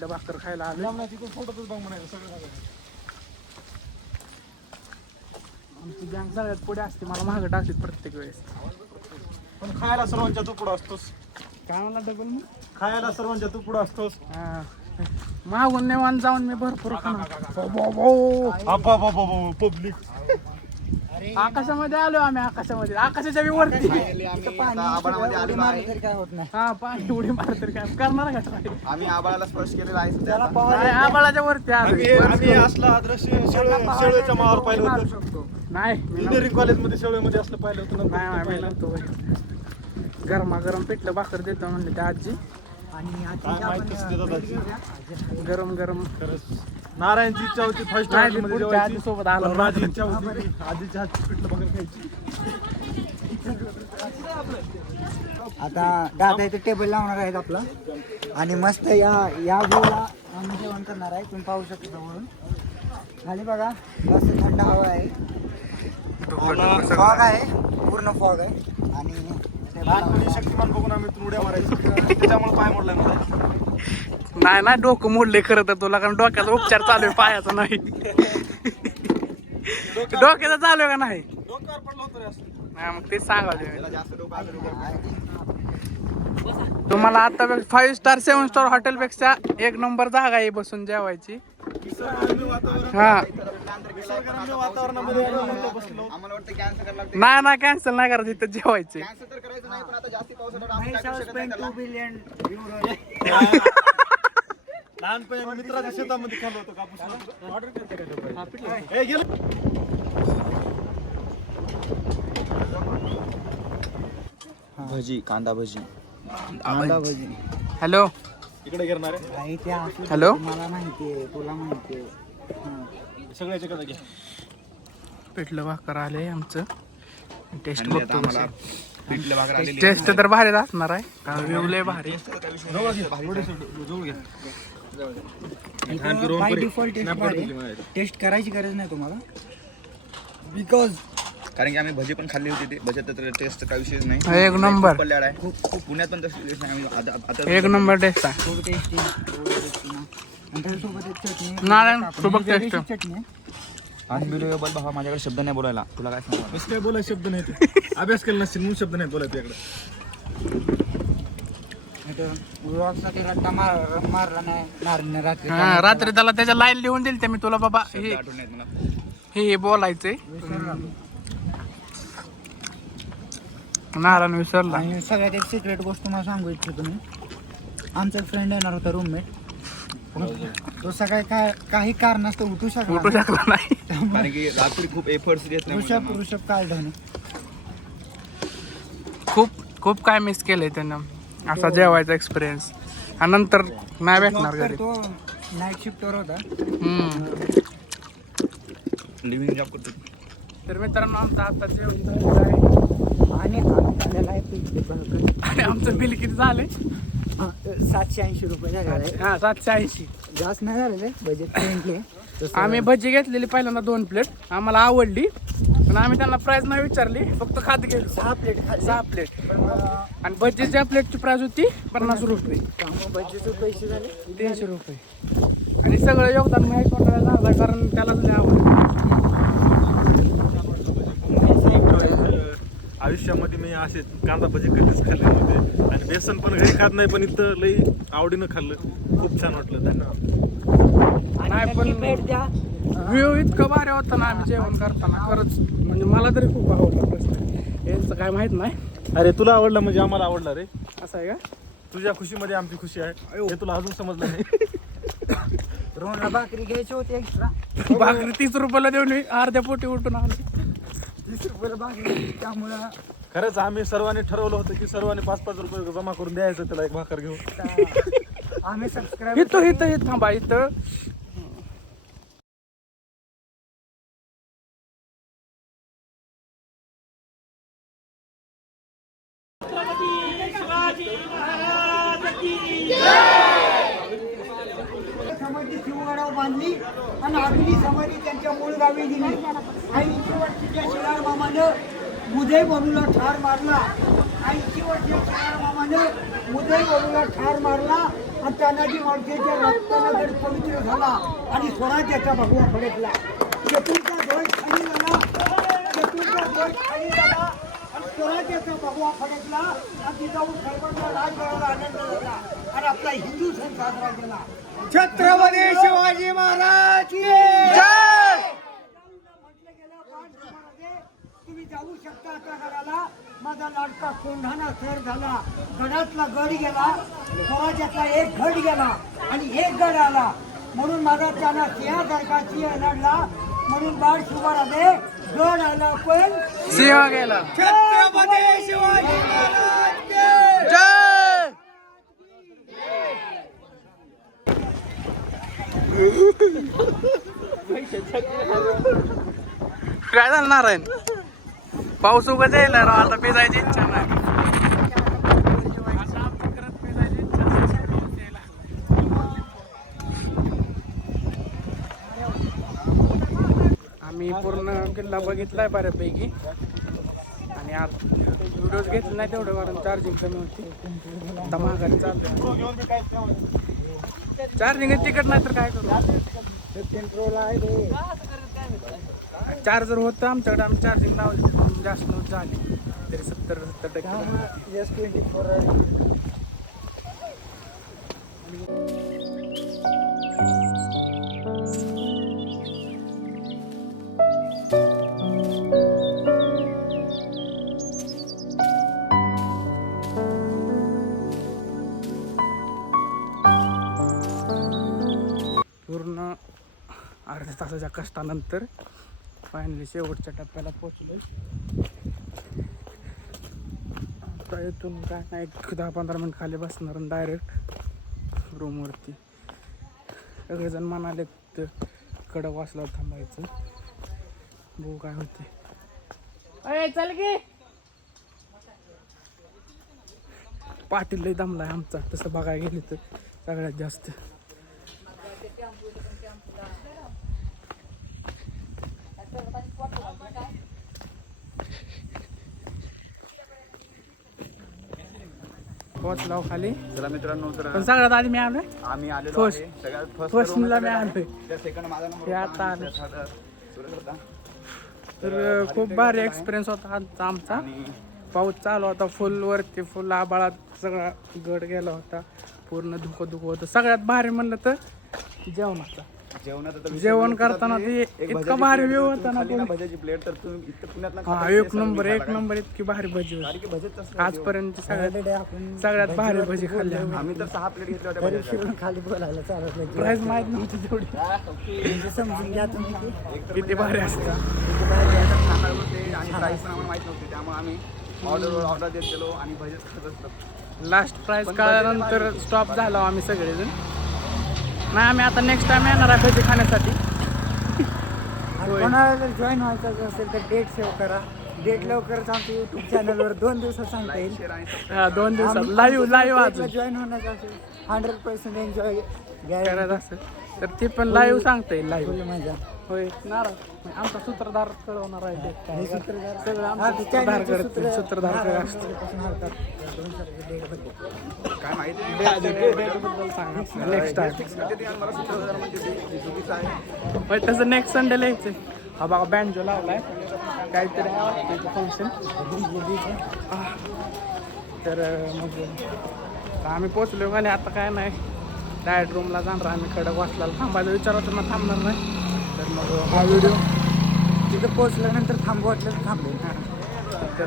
पिठलं भाकर खायला आलो. आमची गँग सगळ्यात पुढे असते, मला मागं टाकलीत प्रत्येक वेळेस. पण खायला सर्वांच्या तू पुढं असतोस. काय म्हणला डबल मग? खायला सर्वांच्या तू पुढं असतोस. मागून नेवान जाऊन मी भरपूर पब्लिक. आकाशामध्ये आलो आम्ही, आकाशामध्ये, आकाशाच्या वरती. हा, पाणी उडी मारत तर काय करणार का? आम्ही आबाळाला स्पर्श केलेला आहे. आबाळाच्या वरती आम्ही असला दृश्य शेळीच्या मावर पाहिलं होतं. नाही, इंजिनिअरिंग कॉलेजमध्ये शेळीमध्ये असलं पाहिलं होतं. नाही नव्हतो. गरमागरम पिठलं भाकर देतो म्हणले त्या आजी. गरम गरम. नारायणची इच्छा होती फर्स्ट मध्ये आजी सोबत आलो. माझी इच्छा होती आजीच्या हातची पिठलं भाकर खायची. आता दादा इथे टेबल लावणार आहेत आपला आणि मस्त या व्ह्यूला आम्ही जेवण करणार आहे. तुम्ही पाहू शकता जवळून खाली बघा, मस्त थंड हवा आहे, फॉग आहे, पूर्ण फॉग आहे. आणि लहानपणी शक्तिमान बघून आम्ही इथून उड्या मारायचो, त्याच्यामुळे पाय मोडला माझा. नाही डोकं मोडले खरं तर तुला, कारण डोक्याचा उपचार चालू आहे, पायाचा नाही. डोक्याचा चालू आहे का नाही? डोक्यावर पडलं होतं रे असं. नाही मग तेच सांगायचं. तुम्हाला आता 5 स्टार 7 स्टार हॉटेलपेक्षा 1 नंबर जागा आहे बसून जेवायची. हा, वातावरणामध्ये आम्हाला वाटतं कॅन्सल करायला लागतं. नाही कॅन्सल नाही करायचं, इथं जेवायचे. कॅन्सल तर करायचं नाही, पण आता जास्ती पावसाळ्यात लहानपणी मित्राच्या शेतामध्ये खाल्लं होतं कापूस. भजी, कांदा भजी. हॅलो, इकडे घेणार आहे. हॅलो, मला माहितीये, तुला माहितीये. सगळ्याचे कसं घ्या. पिठलं भाकर आले आमचं. टेस्ट बघतो कशी. टेस्ट तर भारी असणार आहे, कारण व्ह्यू लय भारी. बाय डिफॉल्ट टेस्ट करायची गरज नाही तुम्हाला, बिकॉज कारण की आम्ही भजी पण खाल्ली होती. भजी तर टेस्ट काही विषयच नाही. 1 नंबर. खूप पुण्यात पण तशी टेस्ट नाही. आता 1 नंबर टेस्ट आहे. खूप टेस्टी. आणि त्याच्यासोबत एक चटणी, नारायण सोबत टेस्ट. चटणी. अनबिलिव्हेबल भावा, माझ्याकडे शब्द नाही बोलायला. तुला काय सांगू? काय बोलायला शब्द नाही ते. अभ्यास केला नसेल म्हणून शब्द नाही बोलायला तुझ्याकडे. रट्टा मारला नाही रात्री. रात्री त्याला त्याच्या लाईन लिहून दिली मी तुला बाबा, आठवण नाही मला. हे बोलायचंय. नारायण विसरला. आणि सगळ्यात एक सिक्रेट गोष्ट मला सांगू इच्छितो मी. आमचा एक फ्रेंड येणार होता, रूममेट. तो सकाळी काही कारणास्तव उठू शकला नाही. कारण की रात्री खूप एफर्ट्स घेत ऋषभ काढणे. खूप काय मिस केलंय त्यानं असा जेवायचा एक्सपिरियन्स. आणि नंतर नाही भेटणार घरी. तो नाईट शिफ्टवर होता. लिव्हिंग जॉब करतो. तर मित्रांनो, आमचं आता जेवण झालेलं आहे आणि आमचं बिल किती झाले? 780 रुपये झाले. हा, 780. जास्त नाही झालेले, बजेट फ्रेंडली. आम्ही भजी घेतलेली पहिल्यांदा 2 प्लेट, आम्हाला आवडली, पण आम्ही त्यांना प्राइस नाही विचारली, फक्त खात गेलो. 6 प्लेट. आणि भजीच्या प्लेटची प्राइस होती 50 रुपये. त्यामुळे भजीचे पैसे झाले 300 रुपये. आणि सगळं योगदान महेश मंडळाला झालं, कारण त्यालाच नाही आवडलं. आयुष्यामध्ये मी असे कांदा भजी कधीच खाल्ले नव्हते आणि बेसन पण घरी खात नाही, पण इथं लई आवडीनं खाल्लं. खूप छान वाटलं. धन्यवाद. नाही पण व्ह्यू इतकं भारी होता ना आम्ही जेवण करताना, खरंच म्हणजे मला तरी खूप आवडलं प्रश्न. यांचं काय माहित नाही. अरे तुला आवडलं म्हणजे आम्हाला आवडला रे. असं आहे का? तुझ्या खुशीमध्ये आमची खुशी आहे, हे तुला अजून समजलं नाही. रोहनला भाकरी घ्यायची होती एक्स्ट्रा. भाकरी 30 रुपयाला देऊन मी अर्ध्या पोटी उठून आलो. 30 रुपयाला भाकरी. त्यामुळं खरंच आम्ही सर्वांनी ठरवलं होतं की सर्वांनी 5-5 रुपये जमा करून द्यायचं त्याला एक भाकर घेऊन. आम्ही सबस्क्राईब इथं थांबा. इथं समाधी शिवगडावर बांधली आणि आगली समाधी त्यांच्या मूळ गावी दिली. आणि शेवटच्या शिलार मामानं उदय बनूला ठार मारला. 80 वर्षीय मामानं उदय बोलूला ठार मारला आणि तानाजी मालकेच्या रक्तानं गड पवित्र झाला आणि स्वराज्याचा भगवा फडकला. शत्रूचा ध्वज खाली झाला, शत्रूचा ध्वज खाली झाला आणि स्वराज्याचा भगवा फडकला आणि ती जाऊन खळबळला राजगडाला आनंद झाला आणि आपला हिंदू सण साजरा केला. छत्रपती शिवाजी महाराज की जय. म्हटलं गेलं बाणशिवाराने तुम्ही जाऊ शकता आता गडाला. माझा लाडका कोंढाणा सर झाला, गडातला गड गेला, स्वराज्यातला एक गड गेला आणि एक गड आला. म्हणून माझा त्यांना सिंहासारखा सिंह लढला. म्हणून बाण शिवाराने गड आला पण सिंह गेला. छत्रपती शिवाजी महाराज की जय. काय झालं नारायण? पाऊस उगाच यायला राव, आता भिजायची इच्छा नाही. आता आमच्या घरात भिजायची इच्छा नाही, पाऊस यायला. आम्ही पूर्ण किल्ला बघितलाय बऱ्यापैकी आणि आता व्हिडिओज घेतले नाही तेवढं कारण चार्जिंग कमी होती. आता माघारी चालू चार्जिंग तिकट नाही तर काय करू. चार्जर होतं आमच्याकडे, आम्ही चार्जिंग लावली जास्त नव्हतं झाली तरी 70-70% पूर्ण अर्ध्या तासाच्या कष्टानंतर फायनली शेवटच्या टप्प्याला पोचलोय. आता इथून काय नाही 10-15 मिनिट खाली बसणार आणि डायरेक्ट रूमवरती. सगळेजण म्हणाले तर कडक वाचला थांबायचं, बघू काय होते. अरे चल की. पाटील लय दमलाय आमचा तसं बघायला गेले तर सगळ्यात जास्त. पोचलाव खाली. चला मित्रांनो, तर पण सगळ्यात आधी मी आलोय. आम्ही आलेलो फर्स्ट आहे. सगळ्यात फर्स्टला मी आलोय. तर सेकंड माझा हे नंबर आता आलं. सुरेश होता. तर खूप भारी एक्सपिरियन्स होता आजचा आमचा. आणि पाऊस चालू होता फुल वरती, फुल आबाळात सगळा गड गेला होता, पूर्ण धुकं होतं. सगळ्यात भारी म्हणलं तर जेवणाचा. जेवणात आता जेवण करताना ते इतका भारी व्यू होता ना. भज्याची प्लेट तर तुम्ही इथं पुण्यात हा एक नंबर इतकी भारी भजी होती. आजपर्यंत सगळ्यात भारी भजी खाल्ली आम्ही. आम्ही तर 6 प्लेट घेतल्या होत्या भज्याच्या. खाली बोलायला चालत नाही. प्राईस माहित नव्हती तेवढी म्हणजे समजून घ्या तुम्ही की किती भारी असतं. खाणार होते आणि प्राईस पण आम्हाला माहित नव्हती, त्यामुळे आम्ही ऑर्डर देत गेलो आणि भजेच खात असतो. लास्ट प्राईस कळल्यानंतर स्टॉप झालो आम्ही सगळेजण. नाही आम्ही आता नेक्स्ट टाइम येणार आहे भजी खाण्यासाठी. कोणाला जर जॉईन व्हायचं असेल तर डेट सेव्ह करा. डेट लवकरच आमच्या युट्यूब चॅनलवर 2 दिवसात सांगता येईल. हा 2 दिवसात लाईव्ह अजून जॉईन होण्याचं असेल 100% एन्जॉय करायचं असेल तर ते पण लाईव्ह सांगता येईल. लाईव्ह मजा. होय नारा आमचा सूत्रधार कळवणार आहे ते काय सगळं हा, आमचं सूत्रधार करते. सूत्रधार असतं. काय माहिती नेक्स्ट टाइम मला सूत्रधार म्हणजे ते चुकीचं आहे. होय तसं नेक्स्ट संडेला यायचं. हा बघा बँजो लावलाय काहीतरी फंक्शन. तर मग आम्ही पोचलो आणि आता काय नाही डायरेक्ट रूमला जाणार. आम्ही खडक वाचला थांबायला विचार होता मग थांबणार नाही. तर मग हा व्हिडिओ तिथं पोहोचल्यानंतर थांबू वाटलं तर थांबू. तर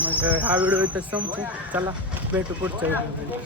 मग हा व्हिडिओ इथं संपू. चला भेटू पुढच्या व्हिडिओ.